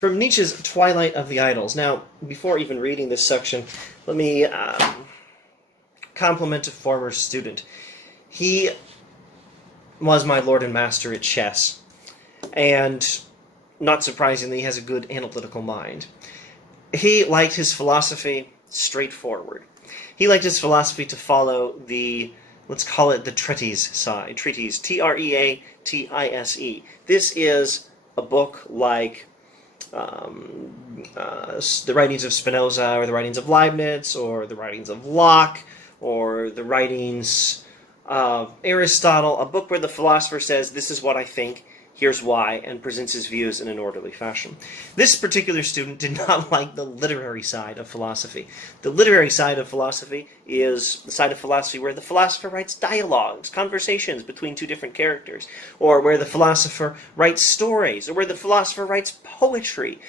From Nietzsche's Twilight of the Idols. Now, before even reading this section, let me compliment a former student. He was my lord and master at chess, and not surprisingly, he has a good analytical mind. He liked his philosophy straightforward. He liked his philosophy to follow the, let's call it the treatise side. Treatise, Treatise. This is a book like the writings of Spinoza, or the writings of Leibniz, or the writings of Locke, or the writings of Aristotle, a book where the philosopher says, this is what I think, here's why, and presents his views in an orderly fashion. This particular student did not like the literary side of philosophy. The literary side of philosophy is the side of philosophy where the philosopher writes dialogues, conversations between two different characters, or where the philosopher writes stories, or where the philosopher writes poetry.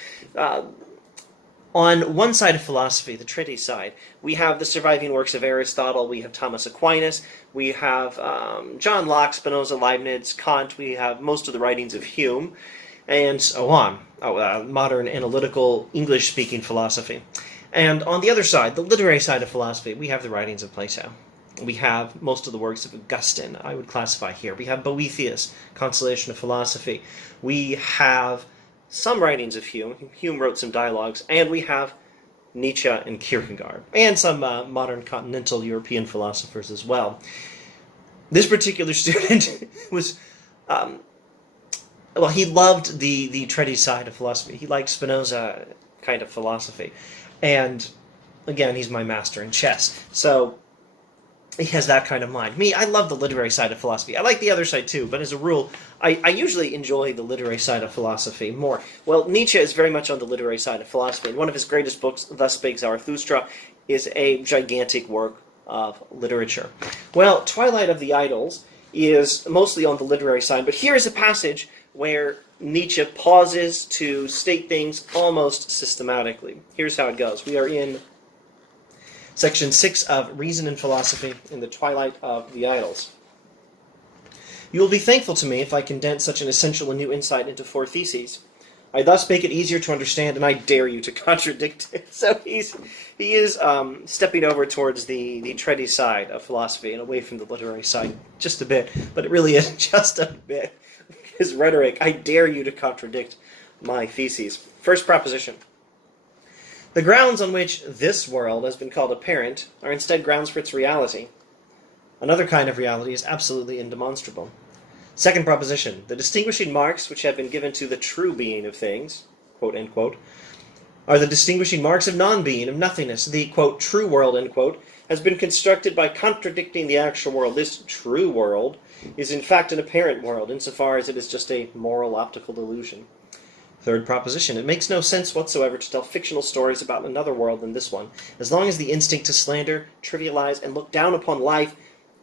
On one side of philosophy, the treatise side, we have the surviving works of Aristotle, we have Thomas Aquinas, we have John Locke, Spinoza, Leibniz, Kant, we have most of the writings of Hume, and so on. Modern analytical English-speaking philosophy. And on the other side, the literary side of philosophy, we have the writings of Plato. We have most of the works of Augustine, I would classify here. We have Boethius, Consolation of Philosophy. We have some writings of Hume. Hume wrote some dialogues, and we have Nietzsche and Kierkegaard, and some modern continental European philosophers as well. This particular student was, he loved the treatise side of philosophy. He liked Spinoza kind of philosophy. And, again, he's my master in chess. So he has that kind of mind. Me, I love the literary side of philosophy. I like the other side too, but as a rule, I usually enjoy the literary side of philosophy more. Well, Nietzsche is very much on the literary side of philosophy, and one of his greatest books, Thus Spake Zarathustra, is a gigantic work of literature. Well, Twilight of the Idols is mostly on the literary side, but here is a passage where Nietzsche pauses to state things almost systematically. Here's how it goes. We are in Section 6 of Reason and Philosophy in the Twilight of the Idols. You will be thankful to me if I condense such an essential and new insight into 4 theses. I thus make it easier to understand, and I dare you to contradict it. So he is stepping over towards the treatise side of philosophy and away from the literary side just a bit, but it really is just a bit. His rhetoric, I dare you to contradict my theses. First proposition. The grounds on which this world has been called apparent are instead grounds for its reality. Another kind of reality is absolutely indemonstrable. Second proposition, the distinguishing marks which have been given to the true being of things, quote, end quote, are the distinguishing marks of non-being, of nothingness. The, quote, true world, end quote, has been constructed by contradicting the actual world. This true world is in fact an apparent world, insofar as it is just a moral optical delusion. Third proposition, it makes no sense whatsoever to tell fictional stories about another world than this one, as long as the instinct to slander, trivialize, and look down upon life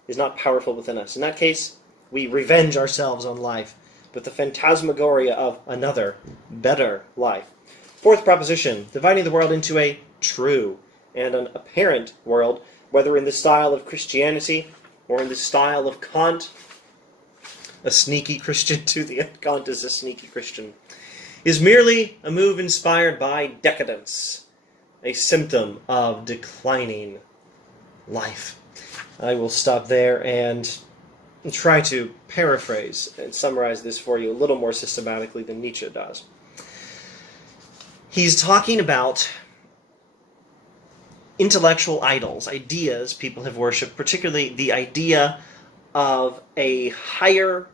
is not powerful within us. In that case, we revenge ourselves on life with the phantasmagoria of another, better life. Fourth proposition, dividing the world into a true and an apparent world, whether in the style of Christianity or in the style of Kant, a sneaky Christian to the end. Kant is a sneaky Christian, is merely a move inspired by decadence, a symptom of declining life. I will stop there and try to paraphrase and summarize this for you a little more systematically than Nietzsche does. He's talking about intellectual idols, ideas people have worshipped, particularly the idea of a higher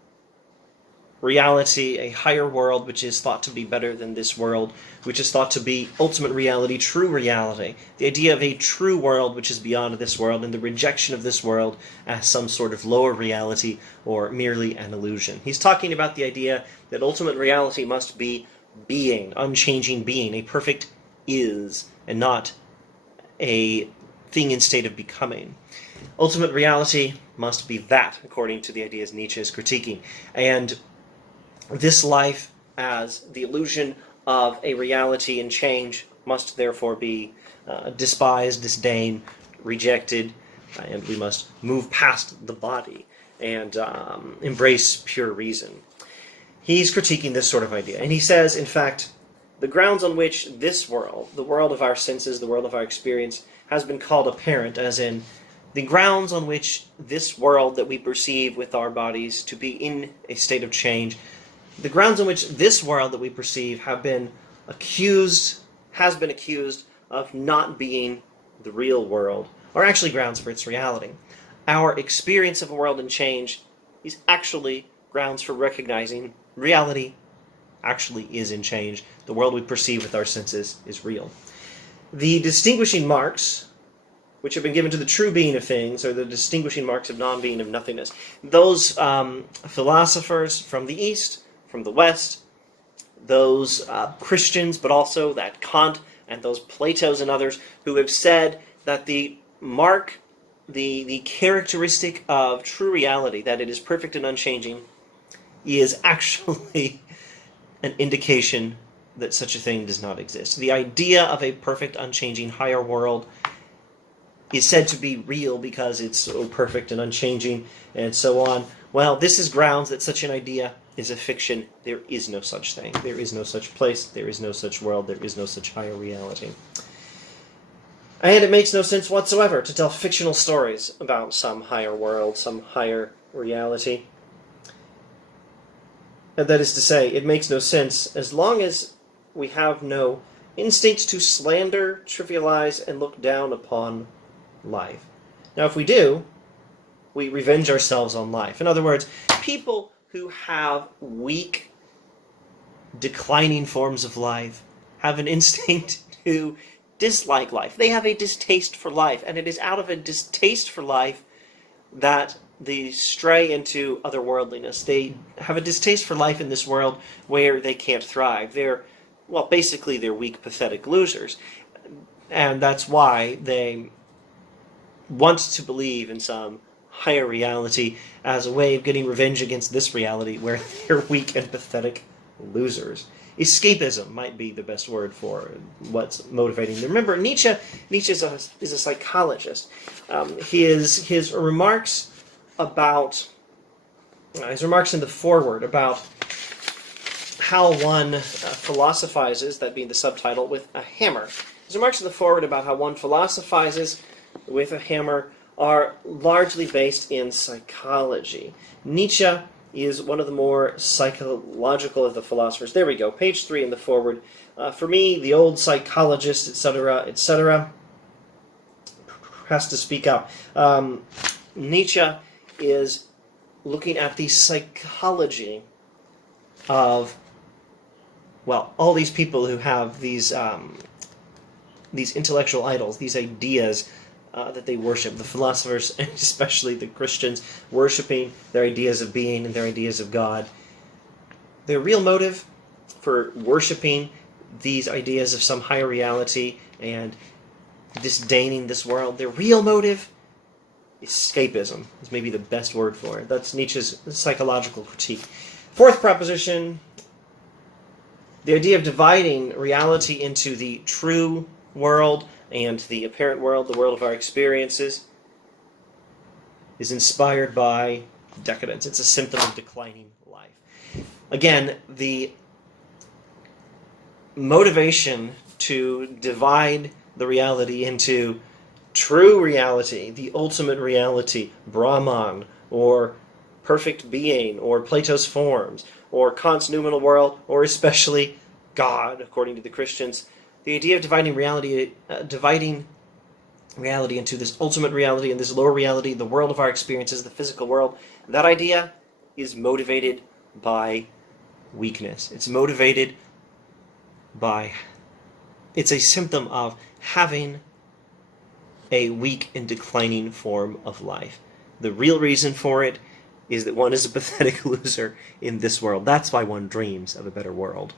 reality, a higher world which is thought to be better than this world, which is thought to be ultimate reality, true reality. The idea of a true world which is beyond this world, and the rejection of this world as some sort of lower reality or merely an illusion. He's talking about the idea that ultimate reality must be being, unchanging being, a perfect is, and not a thing in state of becoming. Ultimate reality must be that, according to the ideas Nietzsche is critiquing. And this life, as the illusion of a reality in change, must therefore be despised, disdained, rejected, and we must move past the body and embrace pure reason. He's critiquing this sort of idea. And he says, in fact, The grounds on which this world, the world of our senses, the world of our experience, has been called apparent, as in the grounds on which this world that we perceive with our bodies to be in a state of change, the grounds on which this world that we perceive has been accused of not being the real world, are actually grounds for its reality. Our experience of a world in change is actually grounds for recognizing reality actually is in change. The world we perceive with our senses is real. The distinguishing marks which have been given to the true being of things, or the distinguishing marks of non-being, of nothingness. Those philosophers from the East, from the West, those Christians, but also that Kant and those Platos and others who have said that the mark, the characteristic of true reality, that it is perfect and unchanging, is actually an indication that such a thing does not exist. The idea of a perfect, unchanging, higher world is said to be real because it's so perfect and unchanging and so on. Well, this is grounds that such an idea is a fiction. There is no such thing. There is no such place. There is no such world. There is no such higher reality. And it makes no sense whatsoever to tell fictional stories about some higher world, some higher reality. And that is to say, it makes no sense as long as we have no instinct to slander, trivialize, and look down upon life. Now, if we do, we revenge ourselves on life. In other words, people who have weak, declining forms of life have an instinct to dislike life. They have a distaste for life, and it is out of a distaste for life that they stray into otherworldliness. They have a distaste for life in this world where they can't thrive. Basically they're weak, pathetic losers. And that's why they want to believe in some higher reality as a way of getting revenge against this reality where they're weak and pathetic losers. Escapism might be the best word for what's motivating them. Remember, Nietzsche is a psychologist. His remarks in the foreword about how one philosophizes, that being the subtitle, with a hammer. His remarks in the foreword about how one philosophizes with a hammer are largely based in psychology. Nietzsche is one of the more psychological of the philosophers. There we go, page 3 in the foreword. For me, the old psychologist, etc., has to speak up. Nietzsche is looking at the psychology of, all these people who have these intellectual idols, these ideas that they worship, the philosophers, and especially the Christians, worshiping their ideas of being and their ideas of God. Their real motive for worshiping these ideas of some higher reality and disdaining this world, their real motive, escapism, is maybe the best word for it. That's Nietzsche's psychological critique. Fourth proposition, the idea of dividing reality into the true world and the apparent world, the world of our experiences, is inspired by decadence. It's a symptom of declining life. Again, the motivation to divide the reality into true reality, the ultimate reality, Brahman, or perfect being, or Plato's forms, or Kant's noumenal world, or especially God, according to the Christians. The idea of dividing reality into this ultimate reality and this lower reality, the world of our experiences, the physical world, that idea is motivated by weakness. It's a symptom of having a weak and declining form of life. The real reason for it is that one is a pathetic loser in this world. That's why one dreams of a better world.